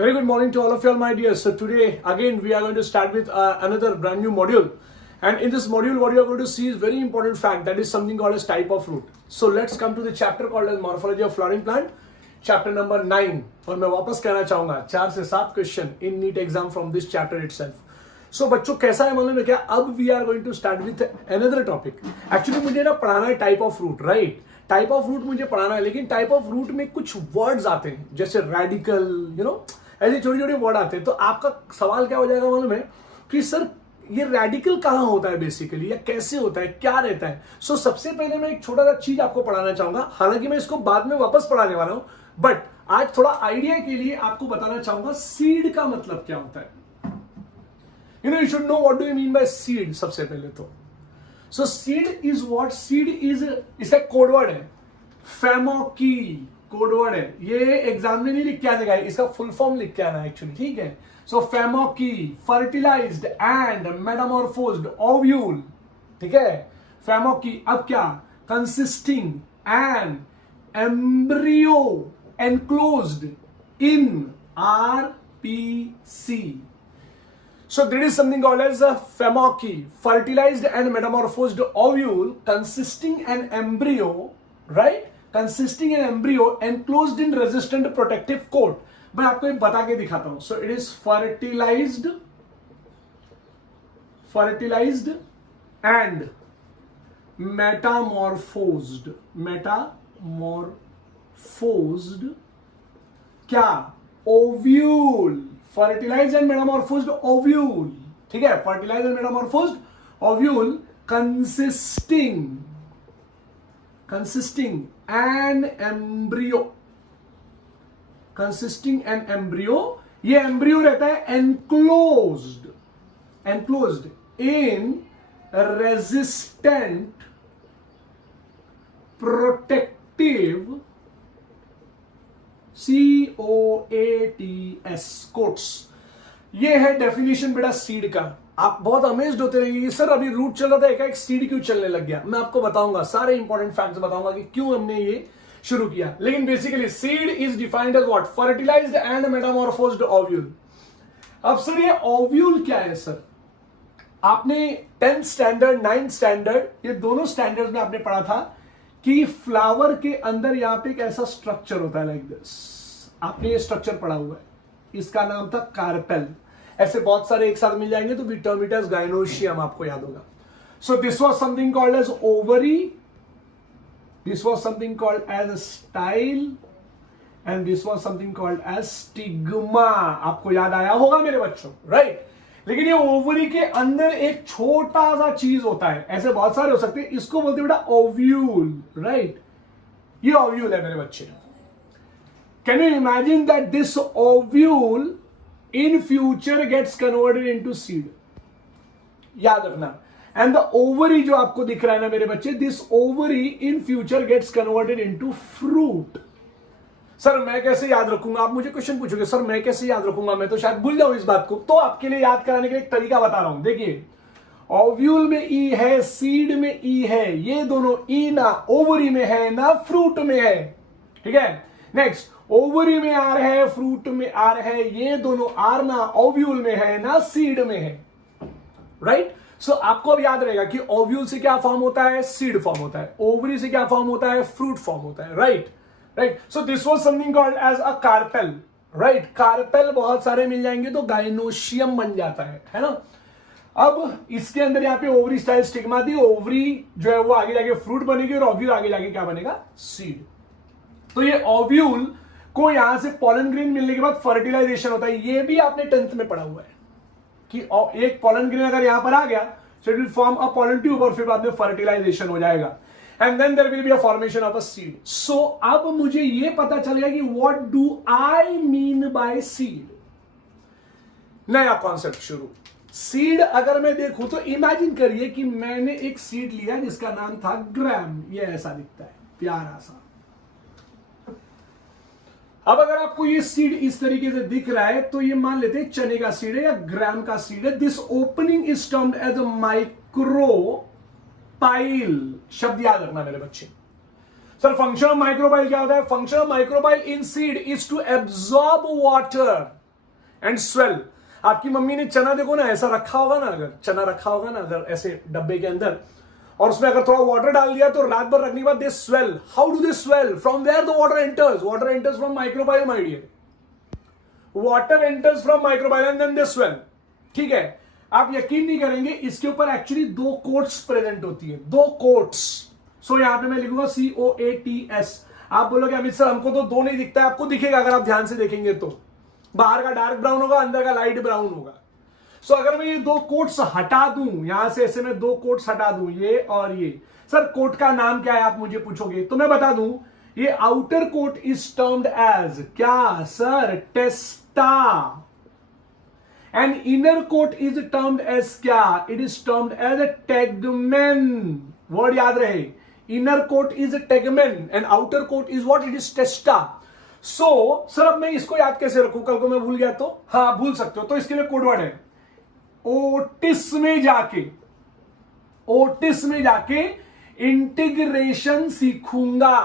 Very good morning to all of you all, my dears. So today again we are going to start with another brand new module, and in this module what you are going to see is very important fact, that is something called as type of fruit. So let's come to the chapter called as morphology of flowering plant, chapter number 9. और मैं वापस कहना चाहूंगा 4 से 7 question in NEET exam from this chapter itself. So बच्चों कैसा है मालूम है क्या, अब we are going to start with another topic. Actually मुझे ना पढ़ाना है type of fruit, right. Type of fruit मुझे पढ़ाना है, लेकिन टाइप ऑफ फ्रूट में कुछ वर्ड्स आते हैं जैसे रेडिकल, यू नो, ऐसे छोटे छोटे वर्ड आते हैं. तो आपका सवाल क्या हो जाएगा मालूम है कि सर ये रेडिकल कहां होता है बेसिकली, या कैसे होता है, क्या रहता है. सो सबसे पहले मैं एक छोटा सा चीज आपको पढ़ाना चाहूंगा, हालांकि मैं इसको बाद में वापस पढ़ाने वाला हूं, बट आज थोड़ा आइडिया के लिए आपको बताना चाहूंगा सीड का मतलब क्या होता है. You know, you should know what do you mean by seed. सबसे पहले तो सो seed is what, seed is, इसका कोडवर्ड है फेमोकी, कोडवर्ड है. ये एग्जाम में नहीं लिख के आने का, इसका फुल फॉर्म लिख के आना एक्चुअली, ठीक है. सो फेमोकी, फर्टिलाइज्ड एंड मेटामॉर्फोज्ड ओव्यूल, ठीक है. फेमोकी. अब क्या, consisting and embryo enclosed in RPC. So there is something called as a femoky, fertilized and metamorphosed ovule consisting an embryo, right? Consisting an embryo enclosed in resistant protective coat. मैं आपको ये बता के दिखाता हूं. So it is fertilized and metamorphosed. क्या, ovule. Fertilized and metamorphosed ovule, ठीक है. Fertilized and metamorphosed ovule consisting an embryo, ये एम्ब्रियो रहता है enclosed in resistant protective COATS quotes. ये है डेफिनेशन बेटा सीड का. आप बहुत अमेज्ड होते रहेंगे कि सर अभी रूट चल रहा था, एक सीड क्यों चलने लग गया. मैं आपको बताऊंगा, सारे इंपॉर्टेंट फैक्ट्स बताऊंगा कि क्यों हमने ये शुरू किया. लेकिन basically seed is defined as what, fertilized and metamorphosed ovule. अब सर ये ओव्यूल क्या है सर, आपने 10th स्टैंडर्ड 9th स्टैंडर्ड ये दोनों स्टैंडर्ड में आपने पढ़ा था कि फ्लावर के अंदर यहां पे एक ऐसा स्ट्रक्चर होता है लाइक दिस. आपने ये स्ट्रक्चर पढ़ा हुआ है, इसका नाम था कार्पेल. ऐसे बहुत सारे एक साथ मिल जाएंगे तो we term it as gynoecium, आपको याद होगा. So this was something called as ovary, this was something called as style, and this was something called as stigma. आपको याद आया होगा मेरे बच्चों, राइट. लेकिन ये ओवरी के अंदर एक छोटा सा चीज होता है, ऐसे बहुत सारे हो सकते हैं, इसको बोलते हैं बेटा ओव्यूल, राइट. ये ओव्यूल है मेरे बच्चे. Can you imagine that this ovule in future gets converted into seed. याद रखना. एंड द ओवरी जो आपको दिख रहा है ना मेरे बच्चे, this ovary in future gets converted into fruit. Sir मैं कैसे याद रखूंगा, आप मुझे क्वेश्चन पूछोगे सर मैं कैसे याद रखूंगा, मैं तो शायद भूल जाऊं इस बात को. तो आपके लिए याद कराने के लिए एक तरीका बता रहा हूं. देखिए, ओव्यूल में ई है, सीड में ई है, ये दोनों ई ना ओवरी में है ना फ्रूट में है, ठीक है. नेक्स्ट, ओवरी में आर है, फ्रूट में आर है, ये दोनों आर ना ओव्यूल में है ना सीड में है, राइट. सो आपको अब याद रहेगा कि ओव्यूल से क्या फॉर्म होता है, सीड फॉर्म होता है. ओवरी से क्या फॉर्म होता है, फ्रूट फॉर्म होता है, right. Right. So this was something called as a carpel, right. Carpel बहुत सारे मिल जाएंगे तो गाइनोशियम बन जाता है ना. अब इसके अंदर यहाँ पे ओवरी स्टाइल स्टिग्मा थी, ओवरी जो है वो आगे जाके फ्रूट बनेगी और ओव्यूल आगे जाके क्या बनेगा, सीड. तो ये ओव्यूल को यहां से पॉलन ग्रेन मिलने के बाद फर्टिलाइजेशन होता है. ये भी आपने 10th में पढ़ा हुआ है कि एक पॉलन ग्रेन अगर यहां पर आ गया so it will form a pollen tube और फिर बाद में फर्टिलाइजेशन हो जाएगा. And then there will be a formation of a seed. So अब मुझे ये पता चल गया कि what do I mean by seed. नया कॉन्सेप्ट शुरू. सीड अगर मैं देखूं तो इमेजिन करिए कि मैंने एक सीड लिया जिसका नाम था ग्राम. ये ऐसा दिखता है, प्यारा सा. अब अगर आपको ये सीड इस तरीके से दिख रहा है तो ये मान लेते हैं चने का सीड है या ग्राम का सीड है. This opening is termed as a micropyle. शब्द याद रखना मेरे बच्चे. सर फंक्शन ऑफ माइक्रोबाइल क्या होता है? Function of micropyle in seed is to absorb water. And swell. आपकी मम्मी ने चना देखो ना ऐसा रखा होगा ना, अगर चना रखा होगा ना अगर ऐसे डब्बे के अंदर, और उसमें अगर थोड़ा वाटर डाल दिया तो रात भर रखने के बाद they swell. How do they swell? From where the water enters? Water enters from microbiome my dear, water enters from microbiome and then they swell. ठीक है, आप यकीन नहीं करेंगे, इसके ऊपर एक्चुअली दो कोट्स प्रेजेंट होती है, दो कोट्स। सो यहां पे मैं लिखूंगा COATS। आप बोलोगे अमित सर हमको तो दो नहीं दिखता है, आपको दिखेगा अगर आप ध्यान से देखेंगे तो, बाहर का डार्क ब्राउन होगा, अंदर का लाइट ब्राउन होगा। सो अगर मैं ये दो कोट्स हटा दूं यहां से, ऐसे मैं दो कोट्स हटा दूं, ये और ये, सर कोट का नाम क्या है आप मुझे पूछोगे, तो मैं बता दूं, ये outer coat is termed as क्या sir? Testa. And inner coat is termed as क्या? It is termed as a tegmen. Word याद रहे, inner coat is tegmen and outer coat is what? It is testa. So sir अब मैं इसको याद कैसे रखूं, कल को मैं भूल गया तो? हाँ भूल सकते हो, तो इसके लिए कोड वर्ड है ओटिस में जाके, ओटिस में जाके इंटीग्रेशन सीखूंगा।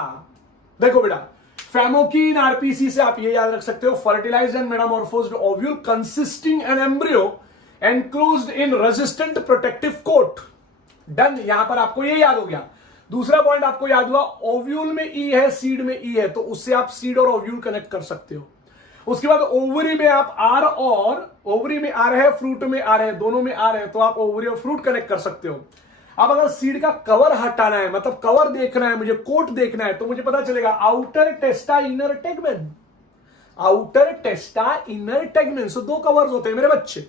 देखो बेटा, फेमोकीन आरपीसी से आप ये याद रख सकते हो, fertilized and metamorphosed ovule consisting an embryo enclosed in resistant protective coat. Done, यहां पर आपको ये याद हो गया। दूसरा पॉइंट आपको याद हुआ, ओव्यूल में ई है, सीड में ई है, तो उससे आप सीड और ओव्यूल कनेक्ट कर सकते हो। उसके बाद ओवरी में आप आर, और ओवरी में आर है, फ्रूट में आर है, दोनों में आर है, तो आप ओवरी और फ्रूट कनेक्ट कर सकते हो। अब अगर सीड का कवर हटाना है, मतलब कवर देखना है मुझे, कोट देखना है, तो मुझे पता चलेगा outer टेस्टा inner tegmen, outer टेस्टा inner tegmen. सो दो कवर्स होते हैं मेरे बच्चे।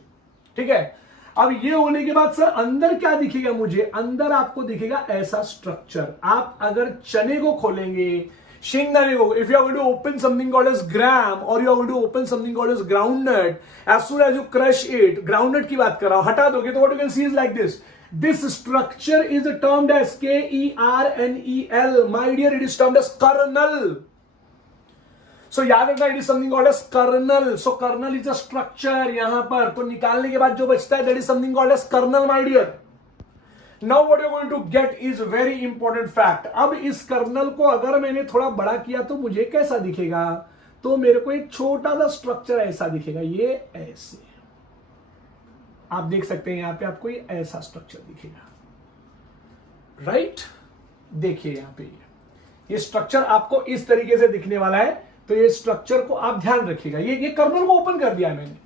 ठीक है, अब ये होने के बाद सर अंदर क्या दिखेगा मुझे? अंदर आपको दिखेगा ऐसा स्ट्रक्चर। आप अगर चने को खोलेंगे, शेंगदाने को, if you are going to open something called as gram और you are going to open something called as groundnut, as soon as you crush it, groundnut की बात कर रहा हूं, हटा दोगे तो what you can see is like this. This structure is termed as KERNEL. My dear, it is termed as kernel. So याद रखना, it is something called as kernel. So kernel is a structure यहां पर, तो निकालने के बाद जो बचता है that is something called as kernel, my dear. Now what you're going to get is very important fact. अब इस kernel को अगर मैंने थोड़ा बड़ा किया तो मुझे कैसा दिखेगा? तो मेरे को एक छोटा सा स्ट्रक्चर ऐसा दिखेगा, ये ऐसे आप देख सकते हैं, यहां पे आपको ये ऐसा स्ट्रक्चर दिखेगा, राइट? देखिए यहां पे ये स्ट्रक्चर आपको इस तरीके से दिखने वाला है, तो ये स्ट्रक्चर को आप ध्यान रखिएगा। ये कर्नल को ओपन कर दिया है मैंने।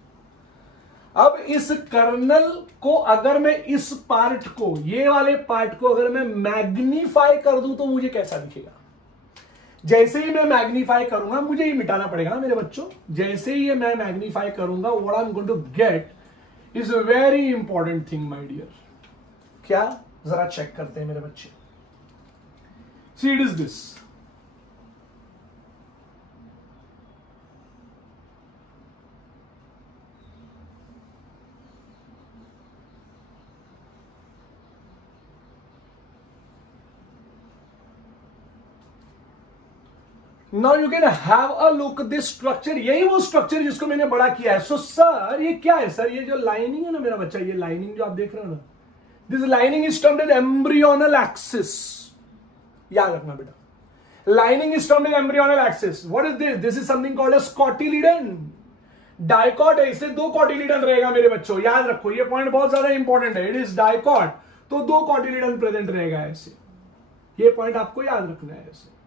अब इस कर्नल को अगर मैं इस पार्ट को, ये वाले पार्ट को अगर मैं मैग्नीफाई कर दूं तो मुझे कैसा दिखेगा? जैसे ही मैं मैग्नीफाई करूंगा, मुझे ये मिटाना पड़ेगा मेरे बच्चों, जैसे ही मैं मैग्नीफाई करूंगा, what I am going to get is a very important thing my dear. क्या? जरा चेक करते हैं मेरे बच्चे। See it is this, now you can have a look this structure. यही वो स्ट्रक्चर जिसको मैंने बड़ा किया है। सो सर ये क्या है? सर ये जो लाइनिंग है ना मेरा बच्चा, ये लाइनिंग जो आप देख रहे हो ना, this lining is termed as embryonal axis. याद रखना बेटा, lining is termed as embryonal axis. What is this? This is something called as cotyledon. Dicot है, इससे दो कॉटिलिडन रहेगा मेरे बच्चों, याद रखो, ये पॉइंट बहुत ज्यादा इंपॉर्टेंट है। इट इज डाइकॉट, तो दो कॉटिलिडन प्रेजेंट रहेगा ऐसे, ये पॉइंट आपको याद रखना है ऐसे।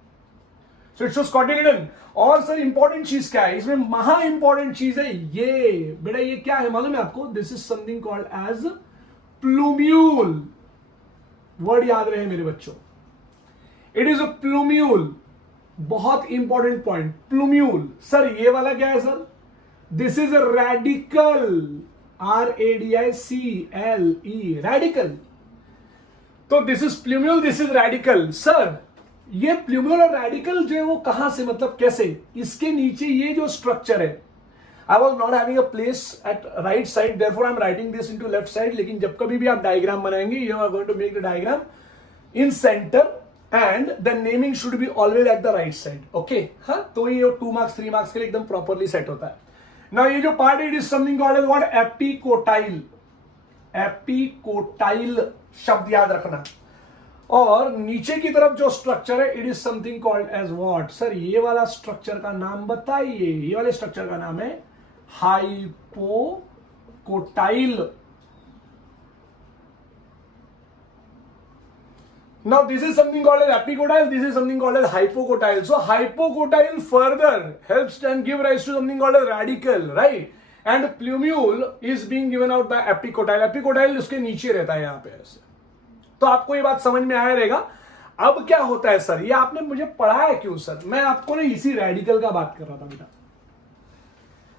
So it's cotyledon. और सर इंपॉर्टेंट चीज क्या है इसमें? महा इंपॉर्टेंट चीज है ये बेटा, ये क्या है मालूम है आपको? This is something called as plumule. Word याद रहे मेरे बच्चों, इट इज अ प्लूम्यूल। बहुत इंपॉर्टेंट पॉइंट, प्लूम्यूल। सर ये वाला क्या है sir? This is a radicle, RADICLE, radicle. तो this is plumule, this is radicle. Sir ये प्लूम्यूल और रेडिकल जो है वो कहां से, मतलब कैसे? इसके नीचे ये जो स्ट्रक्चर है, I was not having a place at right side, therefore I am writing this into left side. लेकिन जब कभी भी आप डायग्राम बनाएंगे, you are going to make the diagram in centre and the naming should be always at the right side. Okay, हाँ, तो ये 2 marks 3 marks के लिए एकदम प्रॉपरली सेट होता है ना। ये जो part it is something called as what? Epicotyl. Epicotyl शब्द याद रखना। और नीचे की तरफ जो स्ट्रक्चर है, it is something called as what? Sir ये वाला स्ट्रक्चर का नाम बताइए। ये वाले स्ट्रक्चर का नाम है hypocotyl. Now this is something called as epicotyl, this is something called as hypocotyl. So hypocotyl further helps and give rise to something called as radical, right? And plumule is being given out by epicotyl. Epicotyl उसके नीचे रहता है यहाँ पे ऐसे. तो आपको ये बात समझ में आया रहेगा. अब क्या होता है सर, ये आपने मुझे पढ़ाया क्यों सर? मैं आपको ना इसी रेडिकल का बात कर रहा था बेटा.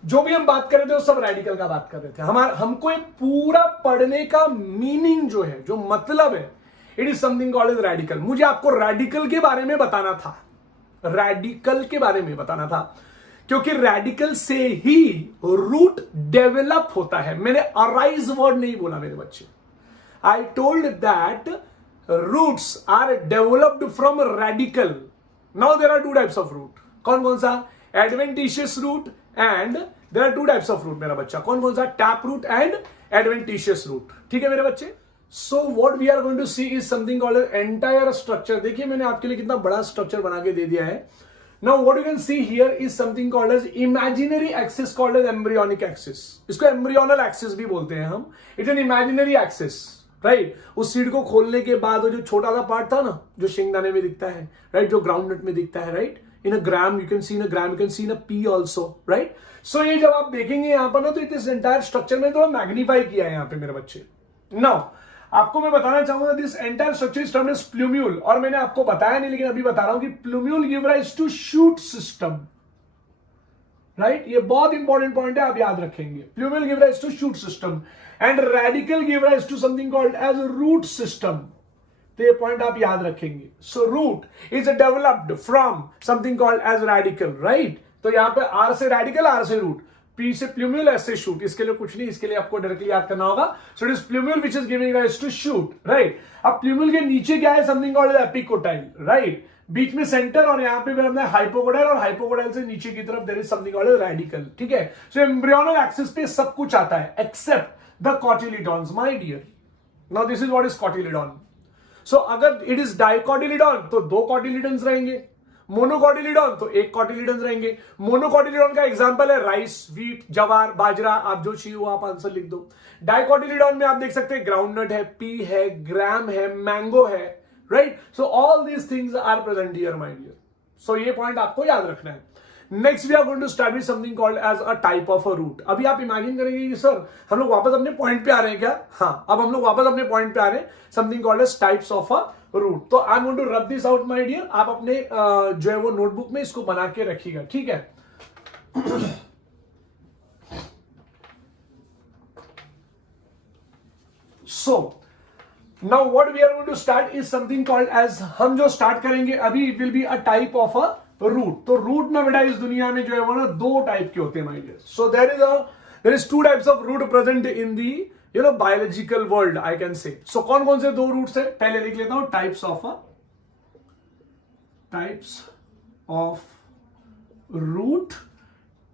जो भी हम बात कर रहे थे वो सब रेडिकल का बात कर रहे थे. हमको एक पूरा पढ़ने का मीनिंग जो है, जो मतलब है, it is something called as radicle. मुझे आपको रेडिकल के बारे में बताना था, रेडिकल के बारे में बताना था, क्योंकि रेडिकल से ही रूट डेवलप होता है. मैंने अराइज वर्ड नहीं बोला मेरे बच्चे. I told that roots are developed from radical. Now there are two types of root. कौन कौन सा? Adventitious root and there are two types of root मेरा बच्चा. कौन कौन सा? Tap root and adventitious root. ठीक है मेरे बच्चे. So what we are going to see is something called an entire structure. देखिए मैंने आपके लिए कितना बड़ा स्ट्रक्चर बना के दे दिया है. Now what you can see here is something called as imaginary axis called as embryonic axis. इसको embryonal axis भी बोलते हैं हम. It's an imaginary axis, right? उस सीड को खोलने के बाद वो जो छोटा सा पार्ट था ना, जो शेंगदाने में दिखता है, right? जो ग्राउंडनट में दिखता है, right? In a gram you can see in a gram, you can see in a pea also, right? So ये जब आप देखेंगे यहाँ पर ना, तो इस एंटायर स्ट्रक्चर में तो मैग्नीफाई किया है यहाँ पे मेरे बच्चे. Now आपको मैं बताना चाहूंगा this entire structure is termed as plumule. और मैंने आपको बताया नहीं, लेकिन अभी बता रहा हूं कि plumule give rise to shoot system, right? ये बहुत इंपॉर्टेंट पॉइंट है, आप याद रखेंगे. Plumule give rise to shoot system and radical give rise to something called as root system. तो ये पॉइंट आप याद रखेंगे. So root is developed from something called as radical, right? तो यहां पे आर से रेडिकल, आर से रूट, पी से प्लूम्यूल, एस से शूट. इसके लिए कुछ नहीं, इसके लिए आपको डायरेक्टली याद करना होगा. So it is plumule which is giving rise to shoot, right? अब प्लूम्यूल के नीचे क्या है? Something called epicotyl, right? बीच में सेंटर, और यहां पे हमने हाइपोकोटाइल, और हाइपोकोटाइल से नीचे की तरफ there is something called radical. ठीक है. सो एम्ब्रियोनल एक्सिस पे सब कुछ आता है except the cotyledons, my dear. Now this is what is cotyledon. So अगर इट इज डाइकॉटिलिडॉन तो दो कॉटिलिडॉन्स रहेंगे. मोनोकॉटिलिडॉन तो एक कॉटिलिडॉन रहेंगे. मोनोकॉटिलिडॉन का एग्जांपल है राइस, व्हीट, जवार, बाजरा. आप जो चाहिए वो आप आंसर लिख दो. डाइकॉटिलिडॉन में आप देख सकते हैं ग्राउंडनट है, पी है, ग्राम है, मैंगो है, right? So all these things are present here my dear. So ये पॉइंट आपको याद रखना है. Next we are going to start with something called as a type of a root. अभी आप इमेजिन करेंगे कि सर हम लोग वापस अपने पॉइंट पे आ रहे हैं क्या? हाँ, अब हम लोग वापस अपने पॉइंट पे आ रहे हैं. Something called as types of a root. तो I am going to rub this out my dear. आप अपने जो है वो नोटबुक में इसको बना के रखिएगा, ठीक है? So now what we are going to start is something called as, हम जो स्टार्ट करेंगे अभी, it will be a type of a root. तो रूट ना बेटा इस दुनिया में जो है वो ना दो टाइप के होते हैं my dear. So there is two types of root present in the biological world, I can say. So कौन कौन से दो रूट्स है? पहले लिख लेता हूं. Types of root.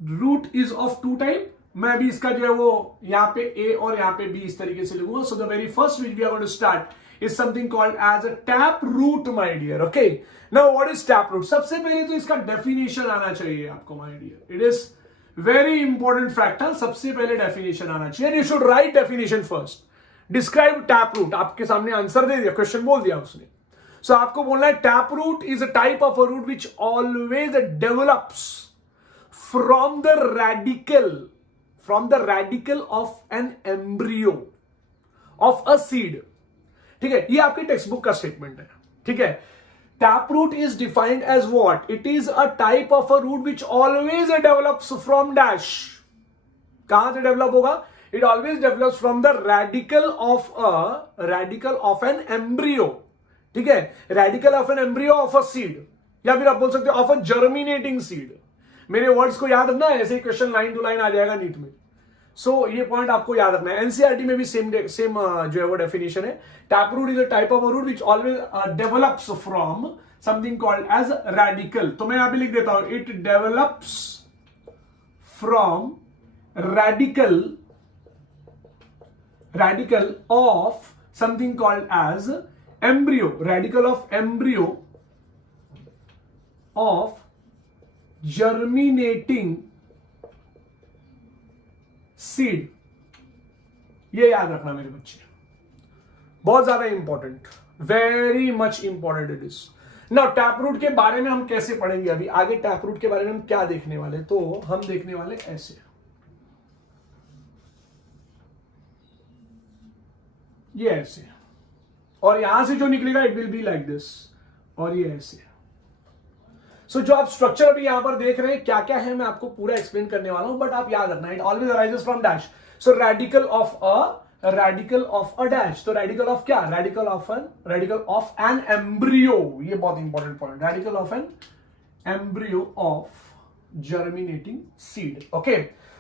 Root is of two type. मैं भी इसका जो है वो यहां पे ए और यहां पे बी इस तरीके से लिखूंगा. So the very first which we are going to start is something called as a tap root my dear. Okay, now what is tap root? सबसे पहले तो इसका डेफिनेशन आना चाहिए आपको my dear. It is very important factor. सबसे पहले definition आना चाहिए. You should write definition first. Describe tap root. आपके सामने आंसर दे दिया, क्वेश्चन बोल दिया उसने. सो आपको बोलना है tap root is a type of a root which always develops from the radical of an embryo of a seed. ठीक है, ये आपकी टेक्स्ट बुक का स्टेटमेंट है. ठीक है. Taproot is defined as what? It is a type of a root which always develops from dash. कहां से डेवलप होगा? It always develops from the radical of an embryo. ठीक है, radical of an embryo of a seed, या फिर आप बोल सकते हो of a germinating seed. मेरे वर्ड्स को याद रखना, ऐसे ही क्वेश्चन लाइन टू लाइन आ जाएगा नीट में. सो ये पॉइंट आपको याद रखना है. एनसीईआरटी में भी सेम जो है वो डेफिनेशन है. Taproot is a type of a root which always develops from something called as radical. तो मैं यहां पे लिख देता हूं, it develops from radical of something called as embryo, radical of embryo of germinating seed, ये याद रखना मेरे बच्चे, बहुत ज्यादा important, very much important it is. ना टैप रूट के बारे में हम कैसे पढ़ेंगे, अभी आगे टैप रूट के बारे में हम क्या देखने वाले, तो हम देखने वाले ऐसे, ये ऐसे, और यहां से जो निकलेगा it will be like this, और ये ऐसे। सो जो आप स्ट्रक्चर अभी यहां पर देख रहे हैं क्या क्या है, मैं आपको पूरा एक्सप्लेन करने वाला हूं, बट आप याद रखना it always arises from dash. So radicle of a dash, तो रेडिकल ऑफ क्या, रेडिकल ऑफ एन एम्ब्रियो, ये बहुत important point, radicle of an embryo of germinating seed. Okay,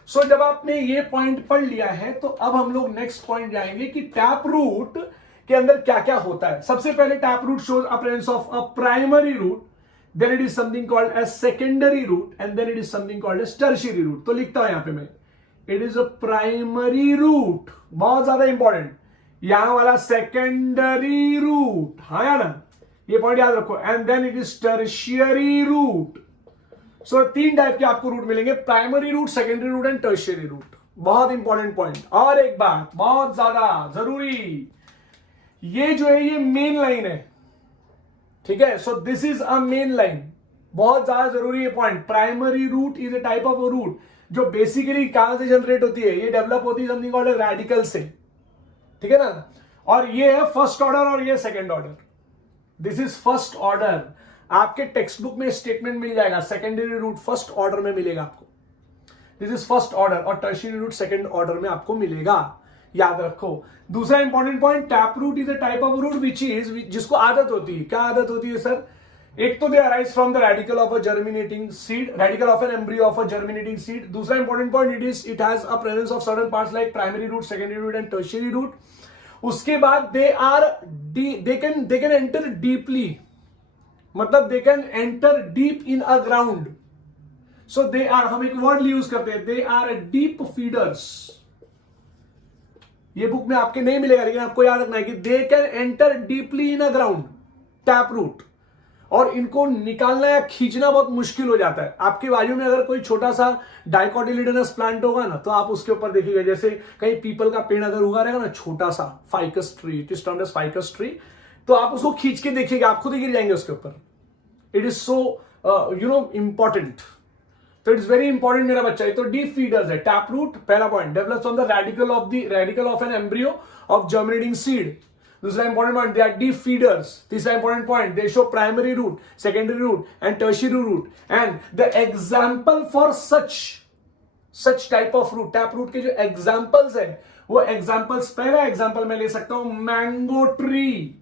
so जब आपने ये पॉइंट पढ़ लिया है तो अब हम लोग नेक्स्ट पॉइंट जाएंगे कि टैप रूट के अंदर क्या क्या होता है। सबसे पहले tap root shows appearance of a primary root, then it is something called as secondary root, and then it is something called as tertiary root। तो लिखता हूं यहां पे मैं, it is a primary root, बहुत ज्यादा इंपॉर्टेंट, यहां वाला secondary root, हाँ या ना, ये पॉइंट याद रखो, and then it is tertiary root। सो तीन टाइप के आपको रूट मिलेंगे, primary root, secondary root and tertiary root, बहुत इंपॉर्टेंट पॉइंट। और एक बात बहुत ज्यादा जरूरी, ये जो है ये मेन लाइन है, ठीक है, so this is a main line, बहुत ज्यादा जरूरी है point. Primary root is a type of a root जो बेसिकली कहां से जनरेट होती है, ये डेवलप होती है समथिंग कॉल्ड रेडिकल से, ठीक है ना, और ये है फर्स्ट ऑर्डर और ये second order, this is first order. आपके टेक्स्ट बुक में स्टेटमेंट मिल जाएगा, सेकेंडरी रूट फर्स्ट ऑर्डर में मिलेगा आपको, दिस इज फर्स्ट ऑर्डर, और टर्शियरी रूट सेकेंड ऑर्डर में आपको मिलेगा, याद रखो। दूसरा important point, tap root is a type of root which is, जिसको आदत होती है, क्या आदत होती है सर, एक तो they arise from the radical of a germinating seed, radicle of an embryo of a germinating seed. दूसरा important point, it has a presence of certain parts like primary root, secondary root and tertiary root. उसके बाद they can enter deeply, मतलब they can enter deep in a ground, so they are, हम एक word use करते हैं, they are deep feeders. ये book में आपके नहीं मिलेगा, लेकिन आपको याद रखना है कि they can enter deeply in a ground, tap root, और इनको निकालना या खींचना बहुत मुश्किल हो जाता है। आपके बाजू में अगर कोई छोटा सा डाइकोटिलिडनस प्लांट होगा ना, तो आप उसके ऊपर देखिएगा, जैसे कहीं पीपल का पेड़ अगर उगा रहेगा ना, छोटा सा ficus tree, it is termed as ficus tree, तो आप उसको खींच के देखिएगा, आप खुद ही गिर जाएंगे उसके ऊपर। इट इज सो इंपॉर्टेंट, तो इट्स वेरी इंपॉर्टेंट मेरा बच्चा। ये तो डीप फीडर्स है, टैप रूट पहला point, develops on the radical of an embryo of germinating seed. दूसरा important point, they are deep feeders. तीसरा important point, they show primary root, secondary root and tertiary root, and the example for such type of root, tap root के जो examples है वो examples, पहला example मैं ले सकता हूं mango tree.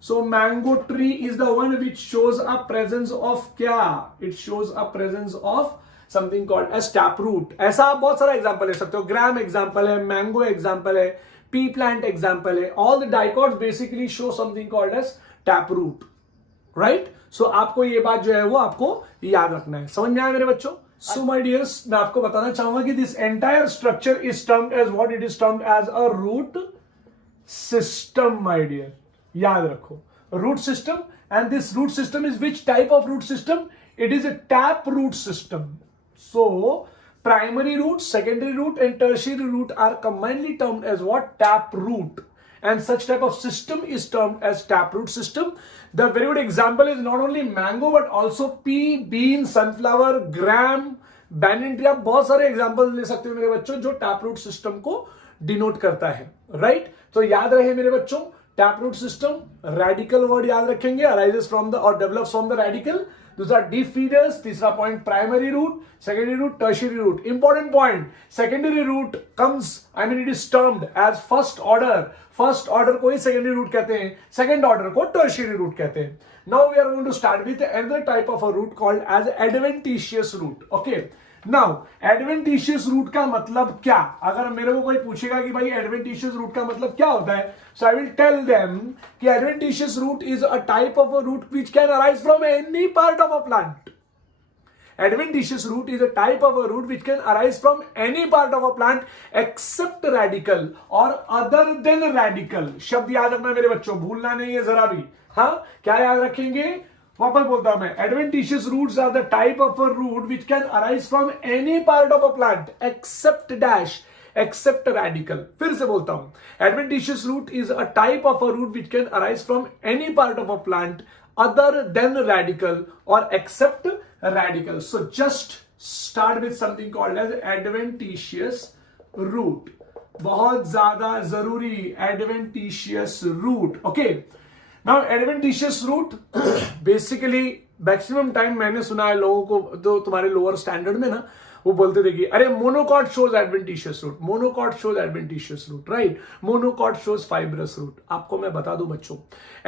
So mango tree is the one which shows a presence of क्या? It shows a presence of something called as tap root। ऐसा आप बहुत सारा एग्जाम्पल ले सकते हो, ग्राम एग्जाम्पल है, मैंगो एग्जाम्पल है, पी प्लांट एग्जाम्पल है, all the dicots basically show something called as tap root, right. So आपको ये बात जो है वो आपको याद रखना है, समझ में आया मेरे बच्चों। सो माय डियर्स, मैं आपको बताना चाहूंगा कि this entire structure is termed as what, it is termed as a root system my dear, याद रखो, root system. And this root system is which type of root system, it is a tap root system. So primary root, secondary root and tertiary root are combinedly termed as what, tap root, and such type of system is termed as tap root system। The very good example is not only mango but also pea, bean, sunflower, gram, banyan tree। आप बहुत सारे example ले सकते हो मेरे बच्चों जो tap root system को डिनोट करता है, राइट। तो याद रहे मेरे बच्चों, tap root system, radical word याद रखेंगे, अराइजेस फ्रॉम द और डेवलप्स फ्रॉम द रेडिकल। दूसरा डीप फीडर्स, तीसरा point primary root, secondary root, tertiary root. Important point, secondary root comes, I mean it is termed as first order. First order को ही secondary root कहते हैं, second order को tertiary root कहते हैं। Now we are going to start with another type of a root called as adventitious root. Okay, now adventitious root का मतलब क्या, अगर मेरे को कोई पूछेगा कि भाई एडवेंटिशियस रूट का मतलब क्या होता है, so I will tell them कि adventitious root is a type of a root which can arise from any part of a plant. Adventitious root is a type of a root which can arise from any part of a plant except radical or other than radical। शब्द याद रखना मेरे बच्चों, भूलना नहीं है जरा भी। हाँ, क्या याद रखेंगे, वापस बोलता हूं मैं, adventitious roots are the type of a root which can arise from any part of a plant except dash, except radical. फिर से बोलता हूं, adventitious root is a type of a root which can arise from any part of a plant other than radical or except radical. So just start with something called as adventitious root. बहुत ज्यादा जरूरी, adventitious root. Okay. Now adventitious root basically maximum time मैंने सुना है लोगों को, जो तुम्हारे लोअर स्टैंडर्ड में ना, वो बोलते थे कि अरे monocot shows adventitious root, monocot shows adventitious root, right, monocot shows fibrous root. आपको मैं बता दूं बच्चों,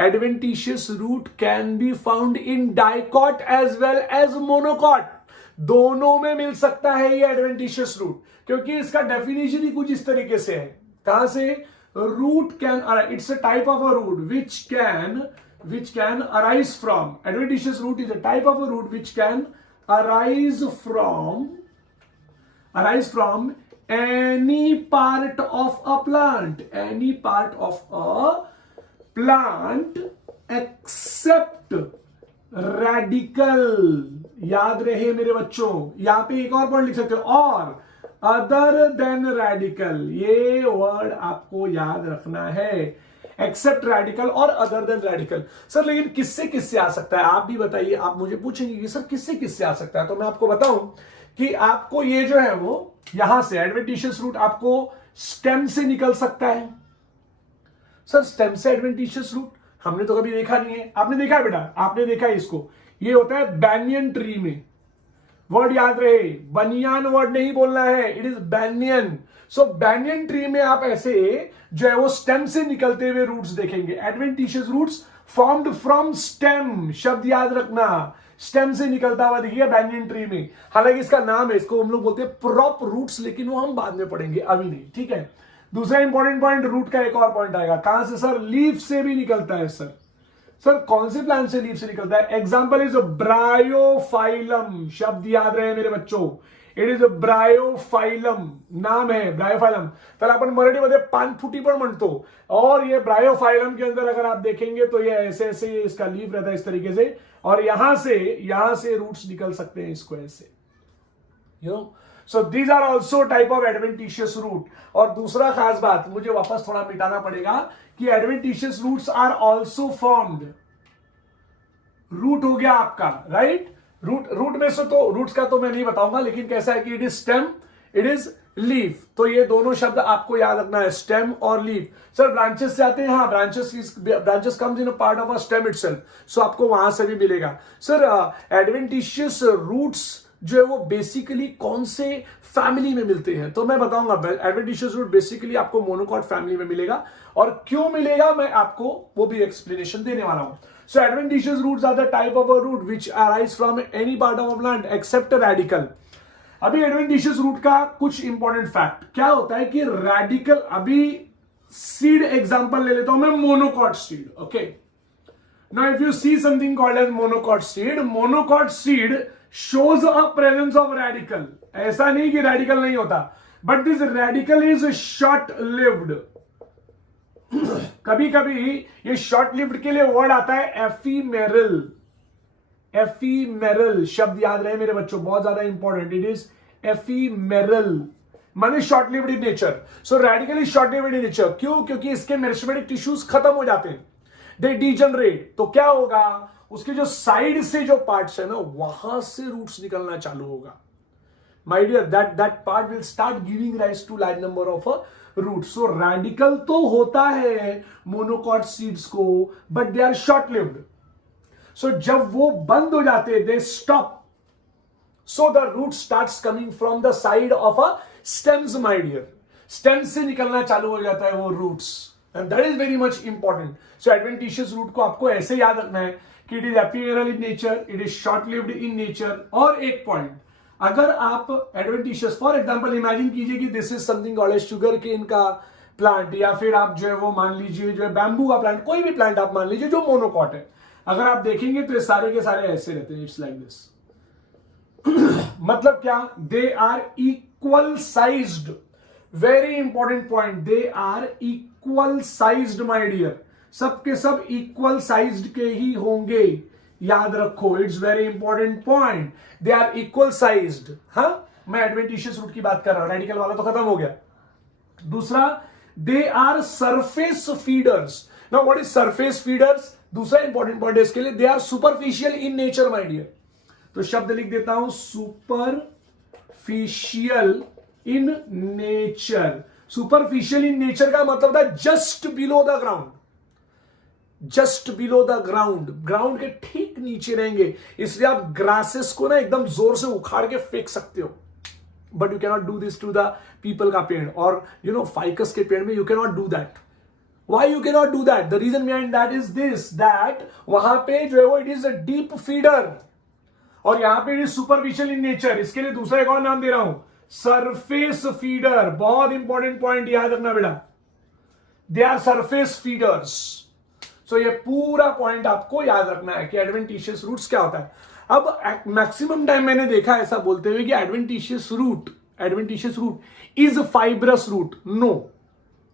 adventitious root can be found in dicot as well as monocot, दोनों में मिल सकता है ये एडवेंटिशियस रूट, क्योंकि इसका डेफिनेशन ही कुछ इस तरीके से है। कहां से? Root can, it's a type of a root which can arise from, adventitious root is a type of a root which can arise from any part of a plant, except radical। याद रहे मेरे बच्चों, यहां पे एक और point लिख सकते हो, और अदर देन रेडिकल, ये वर्ड आपको याद रखना है, एक्सेप्ट रेडिकल और अदर देन रेडिकल। सर लेकिन किससे किससे आ सकता है, आप भी बताइए। आप मुझे पूछेंगे कि सर किससे किससे आ सकता है, तो मैं आपको बताऊं कि आपको ये जो है वो यहां से एडवेंटिशियस रूट आपको स्टेम से निकल सकता है। सर स्टेम से एडवेंटिशियस रूट हमने तो कभी देखा नहीं है। आपने देखा है बेटा, आपने देखा है इसको, ये होता है बैनियन ट्री में। वर्ड याद रहे, बनियान वर्ड नहीं बोलना है, it is banyan. So banyan tree में आप ऐसे जो है वो स्टेम से निकलते हुए रूट्स देखेंगे। Adventitious roots formed from stem, शब्द याद रखना, स्टेम से निकलता हुआ देखिए बैनियन ट्री में। हालांकि इसका नाम है, इसको हम लोग बोलते हैं प्रॉप रूट्स, लेकिन वो हम बाद में पढ़ेंगे, अभी नहीं, ठीक है। दूसरा इंपॉर्टेंट पॉइंट, रूट का एक और पॉइंट आएगा। कहां से सर? लीफ से भी निकलता है। सर कौन से प्लांट से लीफ से निकलता है? एग्जाम्पल इज ब्रायोफाइलम, शब्द याद रहे मेरे बच्चों, इट इज ब्रायोफाइलम, नाम है ब्रायोफाइलम। तर आपण मराठीमध्ये पानफुटी पण म्हणतो, और ये ब्रायोफाइलम के अंदर अगर आप देखेंगे तो ये ऐसे ऐसे इसका लीफ रहता है इस तरीके से, और यहां से रूट्स निकल सकते हैं इसको ऐसे, you know. So these are also type of adventitious root. और दूसरा खास बात मुझे वापस थोड़ा मिटाना पड़ेगा कि adventitious roots are also formed, root हो गया आपका, राइट। रूट में से तो रूट्स का तो मैं नहीं बताऊंगा, लेकिन कैसा है कि it is stem, it is leaf, तो ये दोनों शब्द आपको याद रखना है, स्टेम और लीफ। सर ब्रांचेस से आते हैं, हाँ, branches comes in a part of a stem itself, so आपको वहां से भी मिलेगा। सर एडवेंटिशियस रूट्स जो है वो बेसिकली कौन से फैमिली में मिलते हैं, तो मैं बताऊंगा। एडवेंटिशियस रूट बेसिकली आपको मोनोकॉट फैमिली में मिलेगा, और क्यों मिलेगा मैं आपको वो भी एक्सप्लेनेशन देने वाला हूं। So adventitious roots are the type of a root which arise from any part of a plant except radicle. अभी एडवेंटिशियस रूट का कुछ इंपॉर्टेंट फैक्ट क्या होता है कि रेडिकल, अभी सीड एग्जांपल ले लेता हूं मैं, monocot seed, okay. Now if you see something called as monocot seed shows a presence of radical। ऐसा नहीं कि रेडिकल नहीं होता, but this radical is short lived. कभी कभी ये शॉर्ट लिव्ड के लिए वर्ड आता है एफीमेरल। एफीमेरल शब्द याद रहे मेरे बच्चों, बहुत ज्यादा इंपॉर्टेंट, इट इज एफीमेरल, माने short lived in nature. So radical is short lived in nature. क्यों? क्योंकि इसके मेरिस्टेमेटिक टिश्यूज खत्म हो जाते हैं, दे डीजनरेट। तो क्या होगा, उसके जो साइड से जो पार्ट्स है ना, वहां से रूट्स निकलना चालू होगा। My dear, that part will start giving rise to large number of root. So radicle तो होता है मोनोकॉट सीड्स को, but they are short lived. So जब वो बंद हो जाते, they stop, so the root starts coming from the side of a stems. My dear, stem से निकलना चालू हो जाता है वो roots, and that is very much important. So adventitious root को आपको ऐसे याद रखना है कि it is ephemeral in nature, it is short lived in nature. और एक पॉइंट, अगर आप एडवेंटिशियस, फॉर एग्जांपल इमेजिन कीजिए कि this is something called sugar cane का प्लांट, या फिर आप जो है वो मान लीजिए जो है बैम्बू का प्लांट, कोई भी प्लांट आप मान लीजिए जो मोनोकॉट है। अगर आप देखेंगे तो ये सारे के सारे ऐसे रहते हैं, इट्स लाइक दिस। मतलब क्या, they are equal sized. Very important point, they are equal sized my dear, सबके सब इक्वल साइज्ड के ही होंगे। याद रखो, it's very important point. They are equal sized. हाँ, मैं एडवेंटिशियस रूट की बात कर रहा हूं, रेडिकल वाला तो खत्म हो गया। दूसरा, they are surface feeders. Now what is surface feeders? दूसरा इंपॉर्टेंट पॉइंट है इसके लिए, they are superficial in nature my dear. तो शब्द लिख देता हूं, superficial in nature. Superficial in nature का मतलब था just below the ground, just below the ground, ground के ठीक नीचे रहेंगे। इसलिए आप ग्रासेस को ना एकदम जोर से उखाड़ के फेंक सकते हो, but you cannot do this to the peepal का पेड़ और फाइकस के पेड़ में you cannot do that. Why you cannot do that? The reason behind that is this, that वहां पे जो है वो it is a deep feeder और यहां पे it is superficial in nature। इसके लिए दूसरा एक और नाम दे रहा हूं, सरफेस फीडर। बहुत इंपॉर्टेंट पॉइंट याद रखना बेटा, दे आर सरफेस फीडर्स। सो ये पूरा पॉइंट आपको याद रखना है कि एडवेंटिशियस रूट्स क्या होता है। अब मैक्सिमम टाइम मैंने देखा ऐसा बोलते हुए कि adventitious root is fibrous root.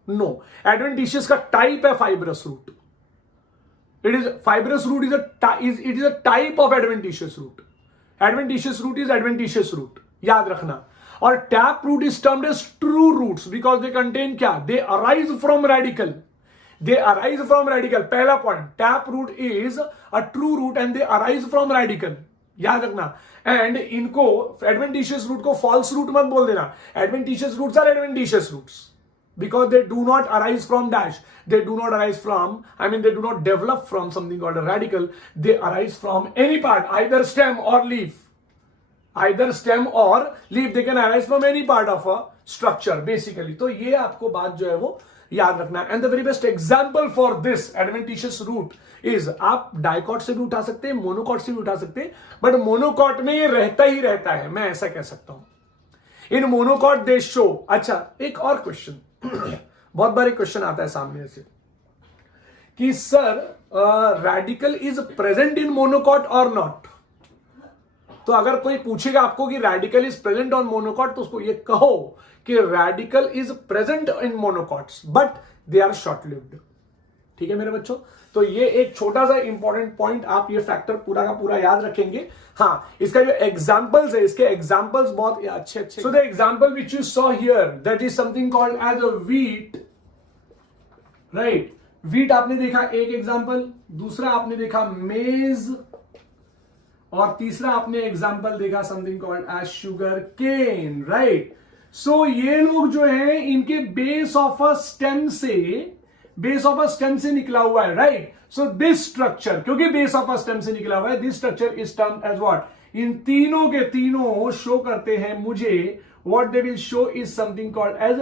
No, adventitious का टाइप है fibrous root. It is fibrous root is a type of adventitious root. Adventitious root is adventitious root, याद रखना। और tap root is termed as true roots because they contain क्या? They arise from radicle. They arise from radicle, पहला पॉइंट। Tap root is a true root and they arise from radicle, याद रखना। And इनको adventitious root को false root मत बोल देना। Adventitious roots are adventitious roots because they do not arise from dash, they do not arise from, they do not develop from something called a radical. They arise from any part, either stem or leaf, they can arise from any part of a structure basically। तो ये आपको बात जो है वो याद रखना है। And the very best example for this adventitious root is, आप डाइकॉट से भी उठा सकते हैं, मोनोकॉट से भी उठा सकते हैं, बट मोनोकॉट में ये रहता ही रहता है, मैं ऐसा कह सकता हूं। इन मोनोकॉट दे शो। अच्छा, एक और क्वेश्चन बहुत बार एक क्वेश्चन आता है सामने से कि sir radical is present in monocot और नॉट। तो अगर कोई पूछेगा आपको कि radical is present on monocot, तो उसको ये कहो कि radical is present in monocots but they are short lived. ठीक है मेरे बच्चों, तो ये एक छोटा सा इंपॉर्टेंट पॉइंट, आप ये फैक्टर पूरा का पूरा याद रखेंगे। हाँ, इसका जो एग्जांपल्स है, इसके एग्जांपल्स बहुत अच्छे। So the example which you saw here, that is something called as a wheat, right. Wheat आपने देखा एक एग्जांपल, दूसरा आपने देखा मेज, और तीसरा आपने एग्जांपल देखा something called as sugarcane, right. So ये लोग जो है इनके बेस ऑफ अ स्टेम से निकला हुआ है, राइट। सो दिस स्ट्रक्चर, क्योंकि बेस ऑफ अ स्टेम से निकला हुआ है, this structure is termed as what? इन तीनों के तीनों शो करते हैं मुझे, what they will show is something called as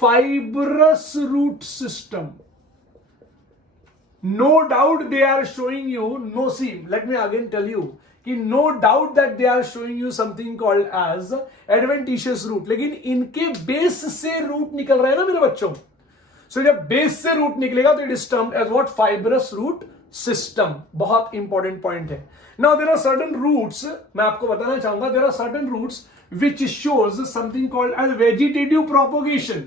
fibrous root system. No doubt they are showing you, no see, let me again tell you कि no doubt that they are showing you something called as adventitious root, लेकिन इनके base से root निकल रहे हैं ना मेरे बच्चों। सो जब बेस से रूट निकलेगा तो it is termed as what? Fibrous root system. बहुत इंपॉर्टेंट पॉइंट है। Now there are certain roots, मैं आपको बताना चाहूंगा, there are certain roots which shows something called as vegetative propagation.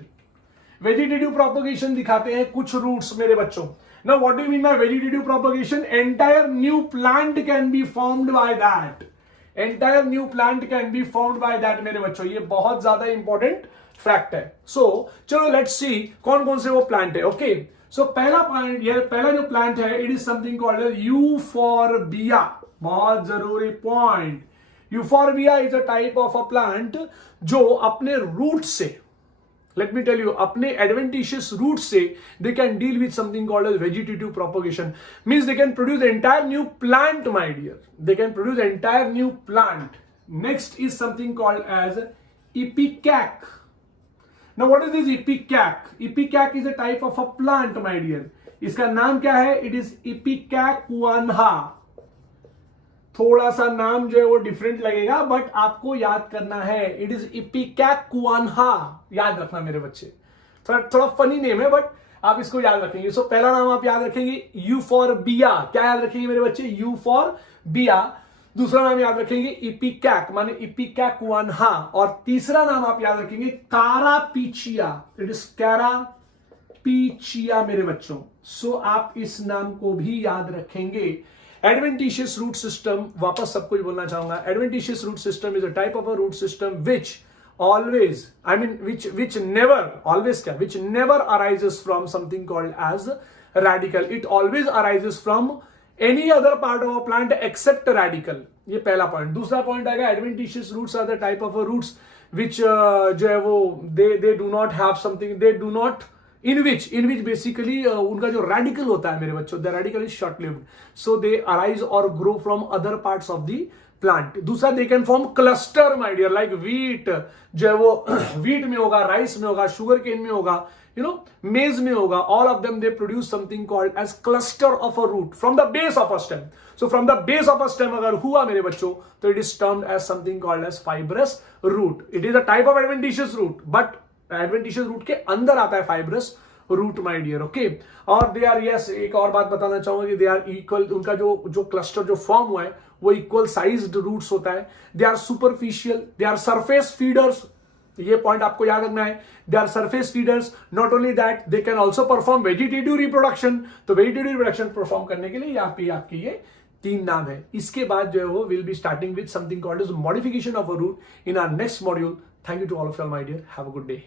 Vegetative propagation दिखाते हैं कुछ रूट्स मेरे बच्चों। Now what do you mean by vegetative propagation? Entire new plant can be formed by that. Entire new plant can be formed by that मेरे बच्चों, ये बहुत ज्यादा इंपॉर्टेंट फैक्ट है। सो चलो लेट्स सी कौन कौन से वो प्लांट है। ओके, सो पहला प्लांट, ये पहला जो प्लांट है, it is something called euphorbia. बहुत जरूरी point, euphorbia is a type of a plant जो अपने रूट से, let me tell you, अपने adventitious root से they can deal with something called as vegetative propagation, means they can produce entire new plant, my dear, they can produce entire new plant. Next is something called as ipecac. Now what is this ipecac? Ipecac is a type of a plant, my dear. इसका नाम क्या है? It is ipecacuanha. थोड़ा सा नाम जो है वो डिफरेंट लगेगा, बट आपको याद करना है, इट इज इपिकैकुआन्हा, याद रखना मेरे बच्चे। थोड़ा फनी नेम है, बट आप इसको याद रखेंगे। सो पहला नाम आप याद रखेंगे यूफॉर्बिया। क्या याद रखेंगे मेरे बच्चे? यूफॉर्बिया। दूसरा नाम याद रखेंगे इपिकैक, माने इपिकैकुआन्हा। और तीसरा नाम आप याद रखेंगे कारापीचिया, इट इज कारापीचिया मेरे बच्चों। सो आप इस नाम को भी याद रखेंगे। एडवेंटिशियस रूट सिस्टम, वापस सब कुछ बोलना चाहूंगा, adventitious root system is a type of a root system which always, I mean which never, always क्या, which never arises from something called as radical. It always arises from any other part of a plant except radical. ये पहला point. दूसरा point आएगा adventitious roots are the type of a roots which जो है वो they do not have something, they do not in which basically उनका जो radical होता है मेरे बच्चों, the radical is short lived, so they arise or grow from other parts of the plant. दूसरा they can form cluster my dear, like wheat जो है वो व्हीट में होगा, राइस में होगा, शुगर केन में होगा, मेज में होगा. All of them they produce something called as cluster of a root from the base of a stem. So from the base of a stem अगर हुआ मेरे बच्चों तो it is termed as something called as fibrous root. It is a type of adventitious root, but adventitious root के अंदर आता है fibrous root my dear. Okay, और दे आर, यस एक और बात बताना चाहूंगा कि दे आर इक्वल, उनका जो क्लस्टर जो फॉर्म हुआ है वो इक्वल साइज्ड रूट्स होता है. They are superficial, they are surface feeders. ये पॉइंट आपको याद रखना है. They are surface feeders. Not only that, they can also perform vegetative reproduction. तो वेजिटेटिव रिप्रोडक्शन परफॉर्म करने के लिए यहाँ पे आपके ये 3 नाम है. इसके बाद जो है वो will be starting with something called as modification of a root in our next module. Thank you to all of you my dear. Have a good day.